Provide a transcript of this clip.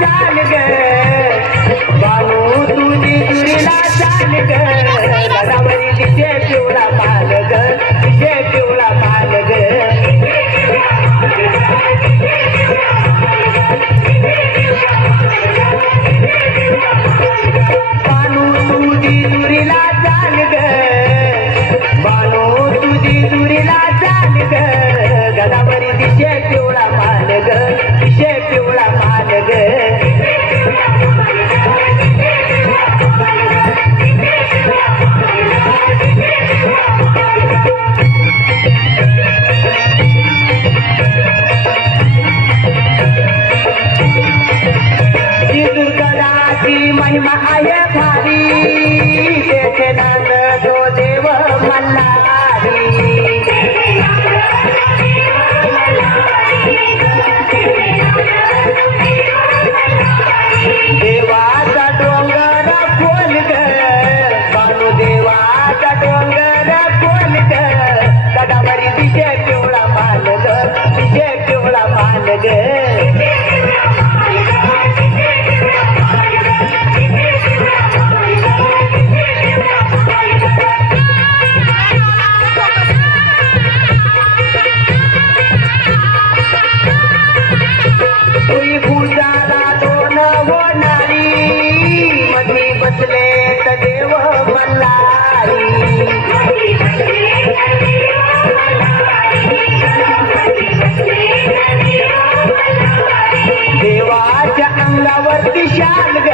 चाल ग बानू तुझी दुरीला चाल ग गदावरी दिशे पिवळा पाल ग दिशे पिवळा पाल ग बानू तुझी दुरीला चाल ग बानू तुझी दुरीला चाल ग गदावरी दिशे पिवळा पाल ग दिशे पिवळा पाल ग महिमा आहे भारी तेथे नांद तो देव मल्हारी देवाचा डोंगर खोल ग बानू देवाचा डोंगर खोल ग गदावरी दिशे पिवळा पाल ग दिशे पिवळा पाल ग देव मल्हारी देवाच्या अंगावरती शाल ग